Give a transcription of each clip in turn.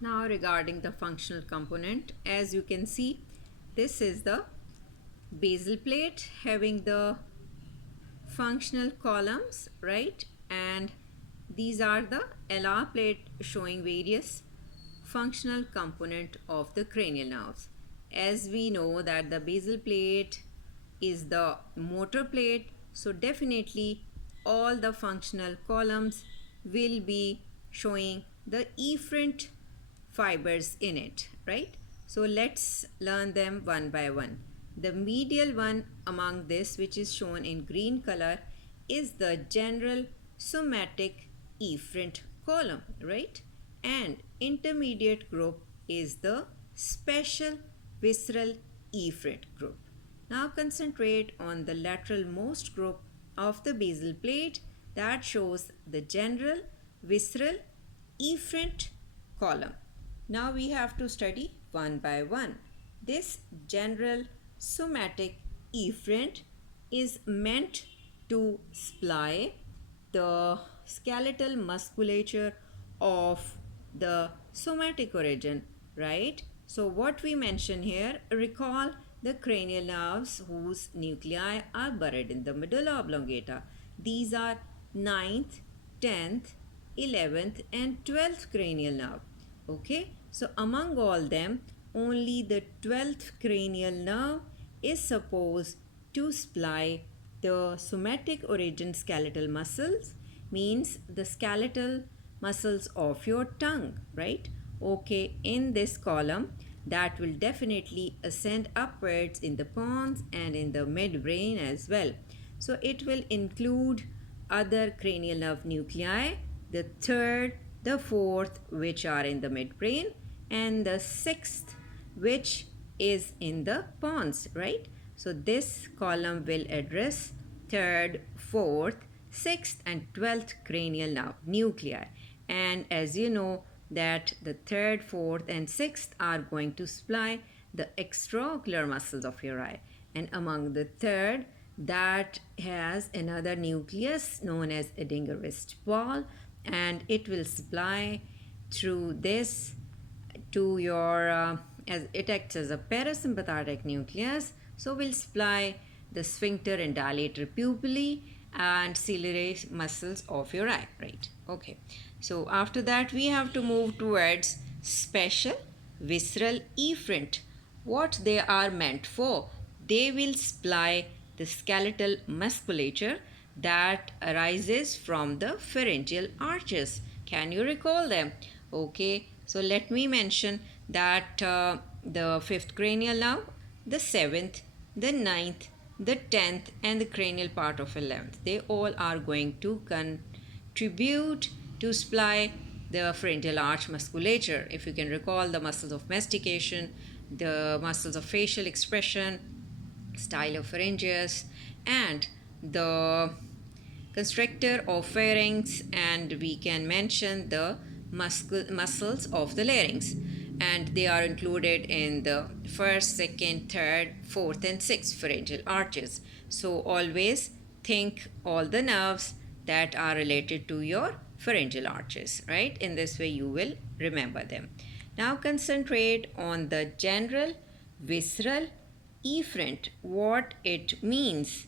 Now regarding the functional component, as you can see, this is the basal plate having the functional columns, right? And these are the alar plate showing various functional component of the cranial nerves. As we know that the basal plate is the motor plate, so definitely all the functional columns will be showing the efferent fibers in it, right? So let's learn them one by one. The medial one among this, which is shown in green color, is the general somatic efferent column, right? And intermediate group is the special visceral efferent group. Now concentrate on the lateral most group of the basal plate that shows the general visceral efferent column. Now we have to study one by one. This general somatic efferent is meant to supply the skeletal musculature of the somatic origin, right? So what we mention here, recall the cranial nerves whose nuclei are buried in the medulla oblongata. These are 9th, 10th, 11th and 12th cranial nerve. Okay, so among all them, only the 12th cranial nerve is supposed to supply the somatic origin skeletal muscles, means the skeletal muscles of your tongue, right? Okay, in this column, that will definitely ascend upwards in the pons and in the midbrain as well. So it will include other cranial nerve nuclei, the third, the fourth, which are in the midbrain, and the sixth, which is in the pons, right? So this column will address third, fourth, sixth, and 12th cranial nerve nuclei. And as you know, that the third, fourth, and sixth are going to supply the extraocular muscles of your eye. And among the third, that has another nucleus known as Edinger-West ball, and it will supply through this to your as it acts as a parasympathetic nucleus, so will supply the sphincter and dilator pupillae and ciliary muscles of your eye, right? Okay, so after that we have to move towards special visceral efferent. What they are meant for, they will supply the skeletal musculature that arises from the pharyngeal arches. Can you recall them? Okay, so let me mention that the fifth cranial nerve, the seventh, the ninth, the 10th, and the cranial part of 11th, they all are going to contribute to supply the pharyngeal arch musculature. If you can recall, the muscles of mastication, the muscles of facial expression, stylopharyngeus, and the constrictor of pharynx, and we can mention the muscles of the larynx, and they are included in the first, second, third, fourth, and sixth pharyngeal arches. So always think all the nerves that are related to your pharyngeal arches, right? In this way you will remember them. Now concentrate on the general visceral efferent, what it means.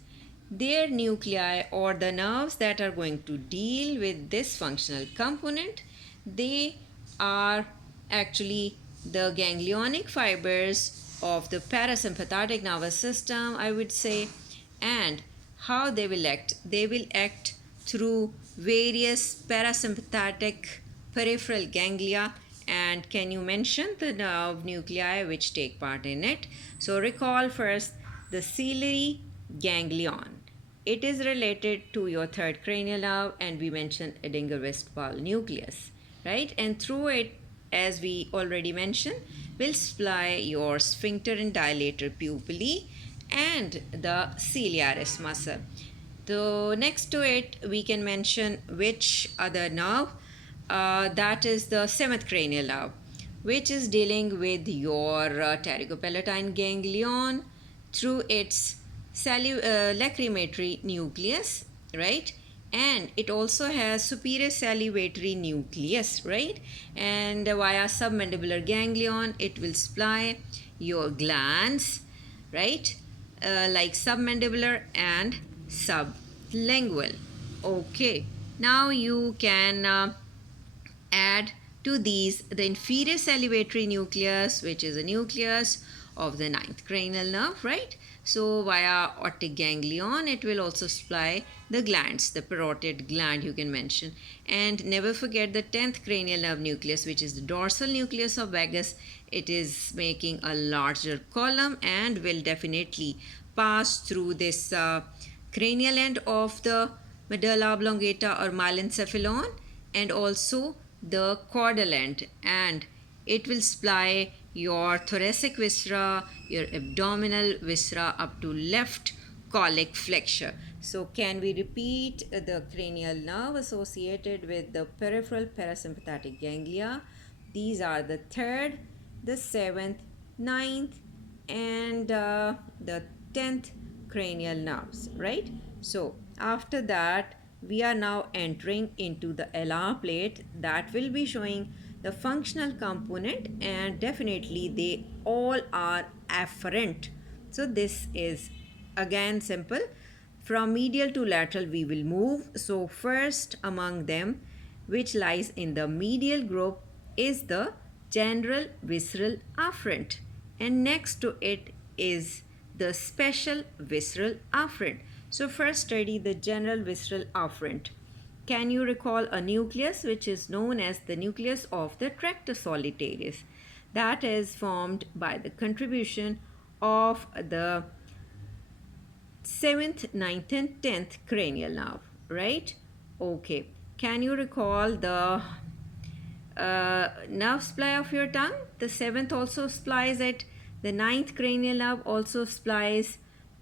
Their nuclei, or the nerves that are going to deal with this functional component, they are actually the ganglionic fibers of the parasympathetic nervous system, I would say. And how they will act? They will act through various parasympathetic peripheral ganglia. And can you mention the nerve nuclei which take part in it? So recall first the ciliary ganglion. It is related to your third cranial nerve, and we mentioned Edinger-West ball nucleus, right? And through it, as we already mentioned, will supply your sphincter and dilator pupillae and the ciliaris muscle. So next to it, we can mention which other nerve, that is the seventh cranial nerve, which is dealing with your pterygopalatine ganglion through its lacrimatory nucleus, right? and it also has superior salivatory nucleus, right? And via submandibular ganglion it will supply your glands, right? Like submandibular and sublingual. Okay, now you can add to these the inferior salivatory nucleus, which is a nucleus of the ninth cranial nerve, right? So via otic ganglion it will also supply the glands, the parotid gland you can mention. And never forget the 10th cranial nerve nucleus, which is the dorsal nucleus of vagus. It is making a larger column and will definitely pass through this cranial end of the medulla oblongata or myelencephalon, and also the caudal end, and it will supply your thoracic viscera, your abdominal viscera up to left colic flexure. So can we repeat the cranial nerve associated with the peripheral parasympathetic ganglia? These are the third, the seventh, ninth, and the 10th cranial nerves, right? So after that we are now entering into the LR plate that will be showing the functional component, and definitely they all are afferent. So this is again simple. From medial to lateral we will move. So first among them, which lies in the medial group, is the general visceral afferent, and next to it is the special visceral afferent. So first study the general visceral afferent. Can you recall a nucleus which is known as the nucleus of the tractus solitarius, that is formed by the contribution of the 7th, 9th and 10th cranial nerve, right? Okay. Can you recall the nerve supply of your tongue? The 7th also supplies it. The 9th cranial nerve also supplies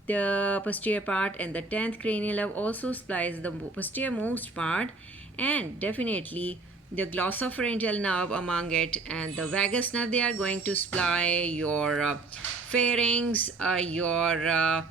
the posterior part, and the 10th cranial nerve also supplies the posterior most part, and definitely the glossopharyngeal nerve among it and the vagus nerve, they are going to supply your pharynx, your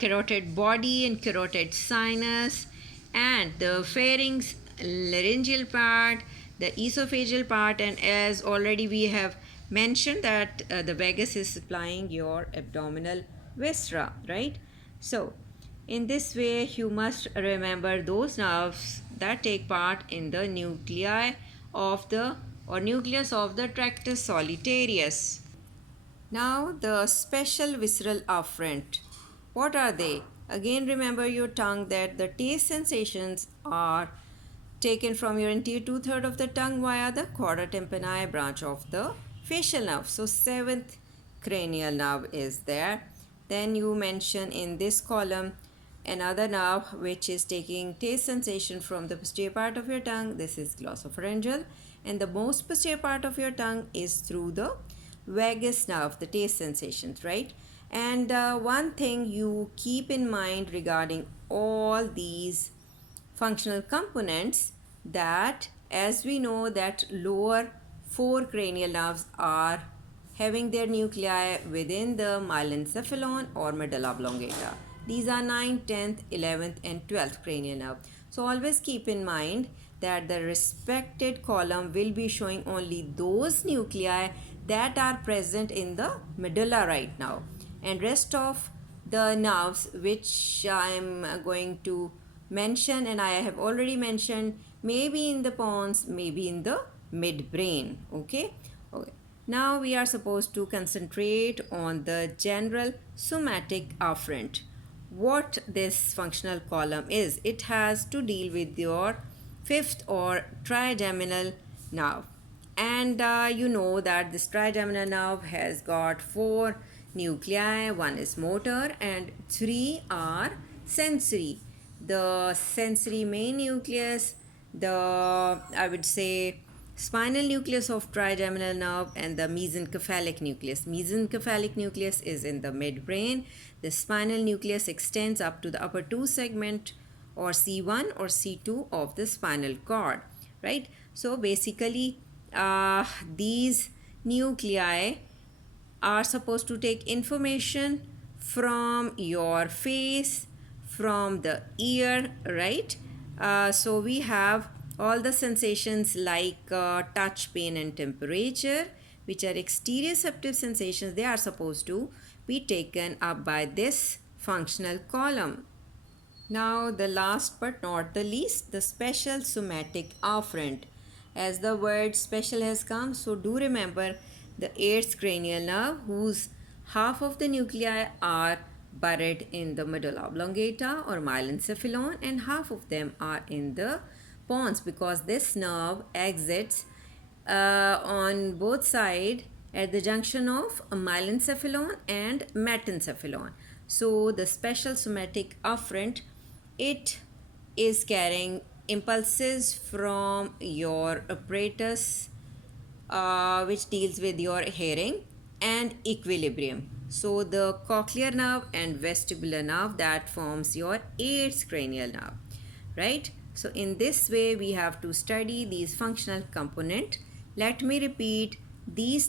carotid body and carotid sinus, and the pharynx, laryngeal part, the esophageal part, and as already we have mentioned that the vagus is supplying your abdominal viscera, right? So in this way you must remember those nerves that take part in the nuclei of the or nucleus of the tractus solitarius. Now the special visceral afferent. What are they? Again remember your tongue that the taste sensations are taken from your anterior two-thirds of the tongue via the chorda tympani branch of the facial nerve. So 7th cranial nerve is there. Then you mention in this column another nerve which is taking taste sensation from the posterior part of your tongue. This is glossopharyngeal, and the most posterior part of your tongue is through the vagus nerve, the taste sensations, right? And one thing you keep in mind regarding all these functional components, that as we know that lower 4 cranial nerves are having their nuclei within the myelencephalon or medulla oblongata. These are 9th, 10th, 11th and 12th cranial nerve. So always keep in mind that the respected column will be showing only those nuclei that are present in the medulla right now, and rest of the nerves which I am going to mention and I have already mentioned, maybe in the pons, maybe in the midbrain. Okay. Now we are supposed to concentrate on the general somatic afferent. What this functional column is, it has to deal with your 5th or trigeminal nerve, and you know that this trigeminal nerve has got 4 nuclei. 1 is motor and 3 are sensory. The sensory main nucleus, the I would say spinal nucleus of trigeminal nerve, and the mesencephalic nucleus. Mesencephalic nucleus is in the midbrain. The spinal nucleus extends up to the upper 2 segment or C1 or C2 of the spinal cord, right? So basically these nuclei are supposed to take information from your face, from the ear, right? So we have all the sensations like touch, pain, and temperature, which are exteroceptive sensations. They are supposed to be taken up by this functional column. Now, the last but not the least, the special somatic afferent. As the word special has come, so do remember the eighth cranial nerve, whose half of the nuclei are buried in the medulla oblongata or myelencephalon, and half of them are in the pons, because this nerve exits on both sides at the junction of myelencephalon and metencephalon. So the special somatic afferent, it is carrying impulses from your apparatus, which deals with your hearing and equilibrium. So the cochlear nerve and vestibular nerve, that forms your eighth cranial nerve, right? So in this way we have to study these functional component. Let me repeat these